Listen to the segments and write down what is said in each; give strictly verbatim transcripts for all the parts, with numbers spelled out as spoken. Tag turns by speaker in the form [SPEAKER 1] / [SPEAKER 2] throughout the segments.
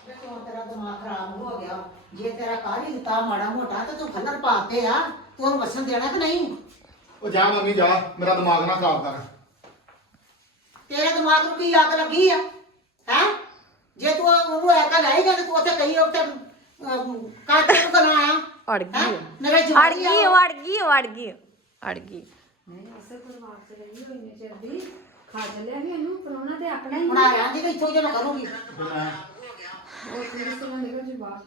[SPEAKER 1] तेरा दिमाग खराब हो गया जे तेरा कार ही इतना माड़ा मोटा तो तू खल्लर पाते आ तू ਉਹਨੂੰ ਵਸਣ ਦੇਣਾ ਕਿ ਨਹੀਂ
[SPEAKER 2] ਉਹ ਜਾ ਮੰਮੀ ਜਾ ਮੇਰਾ ਦਿਮਾਗ ਨਾ ਖਰਾਬ ਕਰ
[SPEAKER 1] ਤੇਰੇ ਦਿਮਾਗ ਨੂੰ ਕੀ ਅੱਗ ਲੱਗੀ ਆ ਹੈ ਜੇ ਤੂੰ ਉਹਨੂੰ ਐਕਾ ਲਾਏਗਾ ਤੇ ਤੂੰ ਉੱਥੇ ਕਹੀ ਉੱਥੇ ਕਾਟੇ ਨੂੰ ਕਰਨਾ ਆਇਆ
[SPEAKER 3] ਅੜ ਗਈ
[SPEAKER 1] ਮੇਰੇ
[SPEAKER 3] ਅੜ
[SPEAKER 1] ਜਵਾਨੀ
[SPEAKER 3] ਗਈ ਉਹ ਅੜ ਗਈ ਉਹ ਅੜ ਗਈ ਅੜ ਗਈ
[SPEAKER 4] ਨਹੀਂ ਅਸਲ ਦਿਮਾਗ 'ਚ ਰਹੀ ਹੋਈ ਨੇ ਚਰਦੀ ਖਾ ਲਿਆ ਵੀ ਇਹਨੂੰ ਪਰੋਣਾ ਤੇ ਆਪਣਾ ਹੀ
[SPEAKER 1] ਹੁਣ ਆ ਜਾਂਦੀ ਤੇ ਇੱਥੋਂ ਜੇ ਮੈਂ ਕਰੂੰਗੀ
[SPEAKER 4] ਉਹ ਕਿਹੜੇ ਤੋਂ ਨਿਕਲ ਜੀ ਬਾਹਰ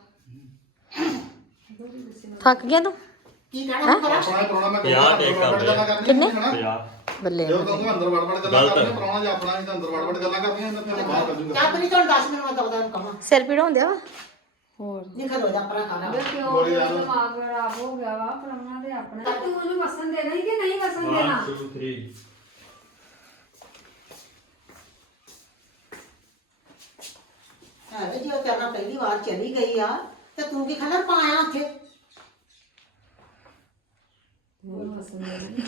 [SPEAKER 3] ਥੱਕ ਗਿਆ ਤੂੰ
[SPEAKER 1] ਕੀ ਕਹਿਣਾ ਕਰਾਂ
[SPEAKER 2] ਆਪਣਾ ਪਰੋਣਾ ਮੈਂ
[SPEAKER 5] ਪੰਜਾਹ ਟੇਕ ਕਰਦੇ ਆ।
[SPEAKER 3] ਕਿੰਨੇ?
[SPEAKER 5] ਪੰਜਾਹ
[SPEAKER 3] ਬੱਲੇ
[SPEAKER 2] ਜਦੋਂ ਤੂੰ ਅੰਦਰ ਵੜ ਵੜ ਗੱਲਾਂ ਕਰਦੀਆਂ ਪਰੋਣਾ ਜੇ ਆਪਣਾ ਹੀ ਤਾਂ ਅੰਦਰ ਵੜ ਵੜ ਗੱਲਾਂ ਕਰਦੀਆਂ ਤਾਂ ਫਿਰ ਬਾਹਰ ਕਰ ਜੂਗਾ
[SPEAKER 1] ਚੱਲ ਨਹੀਂ ਤੁਹਾਨੂੰ ਦਸ ਮਿੰਟ ਮੈਂ ਦਵਦਾ ਨੂੰ ਕਹਾਂ
[SPEAKER 3] ਸਿਰ ਪੀੜ ਹੁੰਦਿਆ ਵਾ ਹੋਰ
[SPEAKER 1] ਨਹੀਂ ਖਲੋ ਜਾ ਪਰਾਂ ਖਾਣਾ
[SPEAKER 4] ਵੇ ਕਿਉਂ ਦਿਮਾਗ ਖਰਾਬ ਹੋ ਗਿਆ ਵਾ ਪਰੋਣਾ ਤੇ ਆਪਣਾ ਤਾਂ ਤੂੰ ਉਹਨੂੰ ਵਸਣ ਦੇਣਾ ਹੀ ਕਿ ਨਹੀਂ ਵਸਣ ਦੇਣਾ
[SPEAKER 5] one two three
[SPEAKER 1] ਹੈ ਵੀ ਜੇ ਉਹ ਤੇਰਾ ਪਹਿਲੀ ਵਾਰ ਚਲੀ ਗਈ ਆ ਤੇ ਤੂੰ ਕੀ ਖਲਰ ਪਾਇਆ ਉੱਥੇ
[SPEAKER 4] ਹੋਰ ਵਸਣ ਦੇਣਾ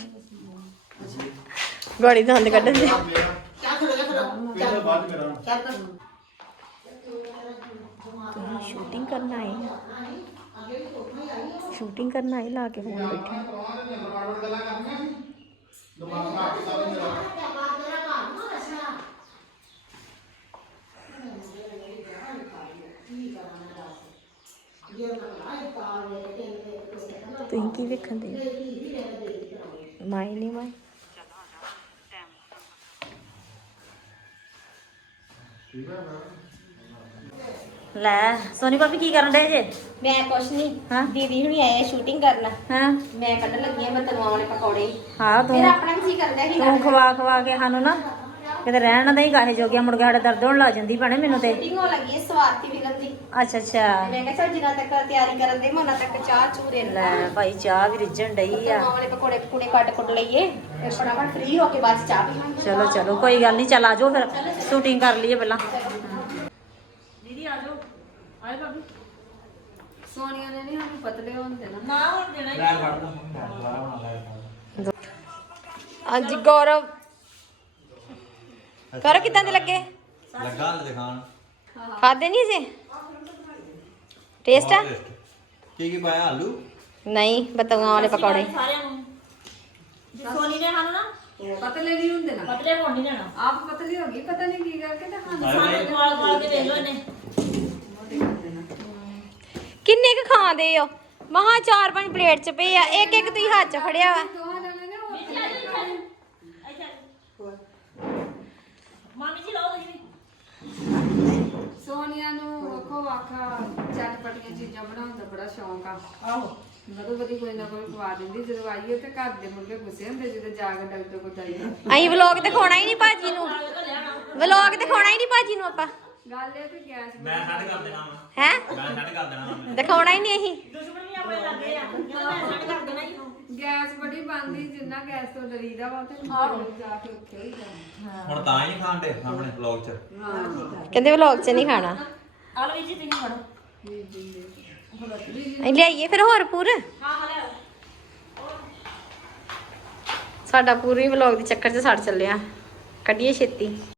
[SPEAKER 3] ਗਾੜੀ ਦੰਦ ਕੱਢਣ ਦੇ
[SPEAKER 1] ਕਿਆ ਖਲੋ ਜਾ ਖਲੋ
[SPEAKER 2] ਫਿਰ ਬਾਅਦ ਮੇਰਾ
[SPEAKER 1] ਚੱਲ ਕਰ
[SPEAKER 3] ਤੁਸੀਂ ਸ਼ੂਟਿੰਗ ਕਰਨ ਆਏ ਸ਼ੂਟਿੰਗ ਕਰਨ ਆਏ ਲਾ ਕੇ ਫੋਨ ਬੈਠੇ
[SPEAKER 2] ਪਰੋਣਾ ਦੇ ਅੰਦਰ ਵੜ ਵੜ ਗੱਲਾਂ ਕਰਦੀਆਂ ਦਿਮਾਗ ਖਰਾਬ ਕੀਤਾ ਵੀ ਮੇਰਾ
[SPEAKER 3] ਤੁਸੀਂ ਕੀ ਵੇਖਣ ਦੇ ਮਾਈ ਨਹੀਂ ਮਾਈ ਲੈ ਸੋਨੀ ਭਾਬੀ ਕੀ ਕਰਨ ਦੇ ਜੇ
[SPEAKER 6] ਮੈਂ ਕੁਛ ਨਹੀਂ
[SPEAKER 3] ਹਾਂ
[SPEAKER 6] ਦੀਦੀ ਹੁਣੀ ਆਏ ਸ਼ੂਟਿੰਗ ਕਰਨ
[SPEAKER 3] ਹਾਂ
[SPEAKER 6] ਮੈਂ ਕੱਢਣ ਲੱਗੀ ਆ ਮੈਂ ਤਲਵਾਂ ਵਾਲੇ ਪਕੌੜੇ
[SPEAKER 3] ਹਾਂ ਤੂੰ
[SPEAKER 6] ਮੇਰਾ ਆਪਣਾ ਵੀ ਜੀ ਕਰਦਾ ਸੀ
[SPEAKER 3] ਤੂੰ ਖਵਾ ਖਵਾ ਕੇ ਸਾਨੂੰ ਨਾ ਕਿਤੇ ਰਹਿਣ ਦਾ ਹੀ ਗਾਹੇ ਜੋਗਿਆ ਮੁੜ ਕੇ ਸਾਡੇ ਦਰਦ ਹੋਣ ਲੱਗ ਜਾਂਦੀ ਭੈਣੇ ਮੈਨੂੰ ਤੇ
[SPEAKER 6] ਸ਼ੂਟਿੰਗ ਹੋ ਲੱਗੀ ਹੈ ਸਵਾਰਥੀ ਫਿਲਮ ਦੀ
[SPEAKER 3] ਅੱਛਾ ਅੱਛਾ
[SPEAKER 6] ਮੈਂ ਕਿਹਾ ਚੱਲ ਜਿੰਨਾ ਤੱਕ ਤਿਆਰੀ ਕਰਨ ਦੇ ਮੋਨਾ ਤੱਕ ਚਾਹ ਚੂਰੇ
[SPEAKER 3] ਲੈ ਭਾਈ ਚਾਹ ਵੀ ਰਿੱਝਣ ਡਈ ਆ
[SPEAKER 6] ਤਲਵਾਂ ਵਾਲੇ ਪਕੌੜੇ ਪਕੂੜੇ ਕੱਟ ਕੁੱਟ ਲਈਏ ਫਿਰ ਫਟਾਫਟ ਫ੍ਰੀ ਹੋ ਕੇ ਬਾਅਦ 'ਚ ਚਾਹ ਪੀਵਾਂਗੇ
[SPEAKER 3] ਚਲੋ ਚਲੋ ਕੋਈ ਗੱਲ ਨਹੀਂ ਚੱਲ ਆ ਜਾਓ ਫਿਰ ਸ਼ੂਟਿੰਗ ਕਰ ਲਈਏ ਪਹਿਲਾਂ ਦੀਦੀ ਆ ਜਾਓ ਆਏ ਭਾਬੀ
[SPEAKER 4] ਸੋਨੀਆ ਨੇ ਨਹੀਂ ਸਾਨੂੰ ਪਤਲੇ ਹੋਣ ਦੇਣਾ
[SPEAKER 3] ਨਾ ਹੁਣ ਦੇਣਾ
[SPEAKER 5] ਲੈ ਫੜ ਦੋ ਦੁਬਾਰਾ ਬਣਾ ਲੈ
[SPEAKER 3] ਅੱਜ ਗੌਰਵ ਕਰੋ ਕਿਦਾਂ ਦੇ ਲੱਗੇ
[SPEAKER 5] ਲੱਗਾ ਲੈ ਦਿਖਾਣ
[SPEAKER 3] ਖਾਦੇ ਨਹੀਂ ਸੀ ਟੇਸਟ ਆ
[SPEAKER 5] ਕੀ ਕੀ ਪਾਇਆ ਆਲੂ
[SPEAKER 3] ਨਹੀਂ ਬਤਗਾਂ ਵਾਲੇ ਪਕੌੜੇ
[SPEAKER 7] ਸਾਰਿਆਂ ਨੂੰ ਜੇ ਸੋਨੀ ਨੇ ਸਾਨੂੰ ਨਾ
[SPEAKER 4] ਪਤਲੇ ਨਹੀਂ ਹੁੰਦੇ ਨਾ
[SPEAKER 7] ਪਤਲੇ ਹੋਣ ਨਹੀਂ ਦੇਣਾ
[SPEAKER 4] ਆਪ ਪਤਲੀ ਹੋ ਗਈ ਪਤਾ ਨਹੀਂ ਕੀ ਕਰਕੇ ਤੇ ਹਾਂ
[SPEAKER 7] ਸਾਨੂੰ ਖਵਾਲ ਖਵਾਲ ਕੇ ਵੇਖ ਲੋ ਇਹਨੇ
[SPEAKER 3] ਕਿੰਨੇ ਕ ਖਾਂਦੇ ਹੋ ਮਹਾ ਚਾਰ ਪੰਜ ਪਲੇਟ ਚ ਪਏ ਆ ਇੱਕ ਇੱਕ ਤੁਸੀਂ ਹੱਥ ਚ ਫੜਿਆ ਵਾ
[SPEAKER 4] ਦੋਹਾਂ ਜਣੇ ਨੇ ਉਹ
[SPEAKER 7] ਮਾਮੀ ਜੀ ਲਓ ਤੁਸੀਂ
[SPEAKER 4] ਸੋਨੀਆ ਨੂੰ ਵੱਖੋ ਵੱਖ ਚਟਪਟੀਆਂ ਚੀਜ਼ਾਂ ਬਣਾਉਣ ਦਾ ਬੜਾ ਸ਼ੌਂਕ ਆ
[SPEAKER 7] ਆਹੋ
[SPEAKER 4] ਜਦੋਂ ਕਦੀ ਕੋਈ ਨਾ ਕੋਈ ਖਵਾ ਦਿੰਦੀ ਜਦੋਂ ਆਈਏ ਤੇ ਘਰ ਦੇ ਮੁੰਡੇ ਗੁੱਸੇ ਹੁੰਦੇ ਜਦੋਂ ਜਾ ਕੇ ਡਾਕਟਰ ਕੋਲ ਜਾਈਏ
[SPEAKER 3] ਅਸੀਂ ਵਲੌਗ ਦਿਖਾਉਣਾ ਹੀ ਨਹੀਂ ਭਾਜੀ ਨੂੰ ਵਲੌਗ ਦਿਖਾਉਣਾ ਹੀ ਨਹੀਂ ਭਾਜੀ ਨੂੰ ਆਪਾਂ
[SPEAKER 4] ਗੱਲ ਇਹ ਕਿ ਗੈਸ
[SPEAKER 5] ਮੈਂ ਸੈੱਟ ਕਰ ਦੇਣਾ ਵਾ
[SPEAKER 3] ਹੈ
[SPEAKER 5] ਮੈਂ ਸੈੱਟ ਕਰ ਦੇਣਾ ਵਾ
[SPEAKER 3] ਦਿਖਾਉਣਾ ਹੀ ਨਹੀਂ ਅਸੀਂ
[SPEAKER 7] ਦੁਸ਼ਮਣ ਵੀ ਆਪਣੇ ਲੱਗੇ ਆ ਕਹਿੰਦਾ ਸੈੱਟ ਕਰ ਦੇਣਾ ਹੀ
[SPEAKER 4] ਗੈਸ ਬੜੀ ਬੰਦੀ ਜਿੰਨਾ ਗੈਸ ਤੋਂ ਡਰੀਦਾ ਵਾ ਤੇ ਜਾ ਕੇ ਉੱਥੇ ਹੀ ਜਾਣਾ
[SPEAKER 5] ਹੁਣ ਤਾਂ ਹੀ ਨਹੀਂ ਖਾਂਦੇ ਆਪਣੇ ਵਲੌਗ 'ਚ
[SPEAKER 3] ਕਹਿੰਦੇ ਵਲੌਗ ਚ ਨਹੀਂ ਖਾਣਾ
[SPEAKER 7] ਆਲੋ ਵੀਰ ਜੀ ਤੁਸੀਂ ਫੜੋ
[SPEAKER 3] ਅਸੀਂ ਲਿਆਈਏ ਫਿਰ ਹੋਰ ਪੂਰ
[SPEAKER 7] ਹਾਂ ਹਾਂ ਲੈ
[SPEAKER 3] ਸਾਡਾ ਪੂਰੀ ਵਲੌਗ ਦੇ ਚੱਕਰ ਚ ਸੜ ਚੱਲਿਆ ਕੱਢੀਏ ਛੇਤੀ